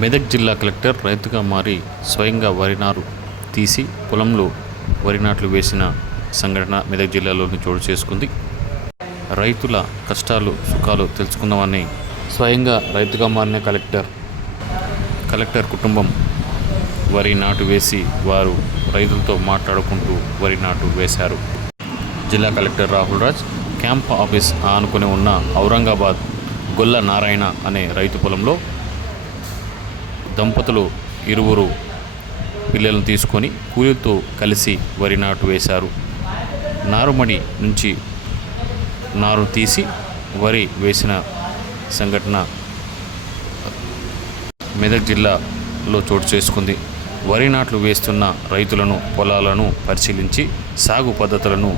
మెదక్ జిల్లా కలెక్టర్ రైతుగా మారి స్వయంగా వరి నారు తీసి పొలంలో వరి నాట్లు వేసిన సంఘటన మెదక్ జిల్లాలోని చోటు చేసుకుంది. రైతుల కష్టాలు సుఖాలు తెలుసుకుందామని స్వయంగా రైతుగా మారిన కలెక్టర్ కలెక్టర్ కుటుంబం వరి నాటు వేసి వారు రైతులతో మాట్లాడుకుంటూ వరి నాటు వేశారు. జిల్లా collector Rahul Raj camp office ఆనుకుని ఉన్న ఔరంగాబాద్ గొల్ల నారాయణ అనే రైతు పొలంలో దంపతులు ఇరువురు పిల్లలను తీసుకొని కూలితో కలిసి వరి నాటు వేశారు. నారుమడి నుంచి నారు తీసి వరి వేసిన సంఘటన మెదక్ జిల్లాలో చోటు చేసుకుంది. వరి నాట్లు వేస్తున్న రైతులను పొలాలను పరిశీలించి సాగు పద్ధతులను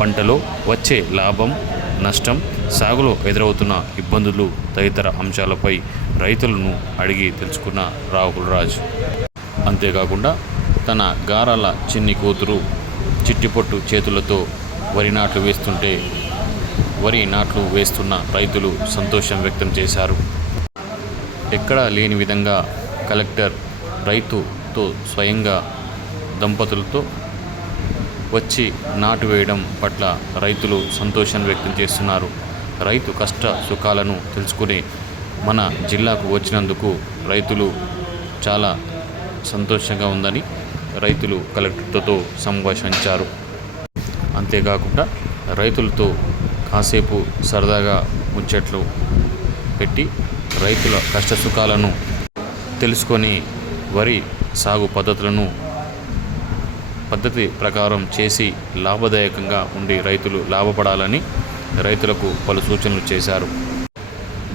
పంటలో వచ్చే లాభం నష్టం సాగులో ఎదురవుతున్న ఇబ్బందులు తదితర అంశాలపై రైతులను అడిగి తెలుసుకున్న రాహుల్ రాజ్. అంతేకాకుండా తన గారాల చిన్ని కూతురు చిట్టిపొట్టు చేతులతో వరి నాట్లు వేస్తుంటే వరి నాట్లు వేస్తున్న రైతులు సంతోషం వ్యక్తం చేశారు. ఎక్కడా లేని విధంగా కలెక్టర్ రైతుతో స్వయంగా దంపతులతో వచ్చి నాటు వేయడం పట్ల రైతులు సంతోషం వ్యక్తం చేస్తున్నారు. రైతు కష్ట సుఖాలను తెలుసుకుని మన జిల్లాకు వచ్చినందుకు రైతులు చాలా సంతోషంగా ఉందని రైతులు కలెక్టర్తో సంభాషించారు. అంతేకాకుండా రైతులతో కాసేపు సరదాగా ముచ్చట్లు పెట్టి రైతుల కష్ట సుఖాలను తెలుసుకొని వరి సాగు పద్ధతులను పద్ధతి ప్రకారం చేసి లాభదాయకంగా ఉండి రైతులు లాభపడాలని రైతులకు పలు సూచనలు చేశారు.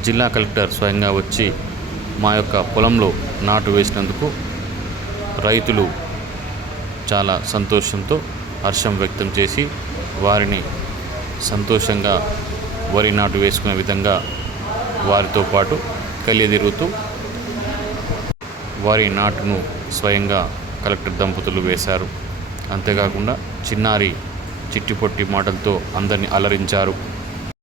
జిల్లా కలెక్టర్ స్వయంగా వచ్చి మా యొక్క పొలంలో నాటు వేసినందుకు రైతులు చాలా సంతోషంతో హర్షం వ్యక్తం చేసి వారిని సంతోషంగా వరి నాటు వేసుకునే విధంగా వారితో పాటు కలియదిరుగుతూ వారి నాటును స్వయంగా కలెక్టర్ దంపతులు వేశారు. అంతేకాకుండా చిన్నారి చిట్టిపొట్టి మాటలతో అందరినీ అలరించారు.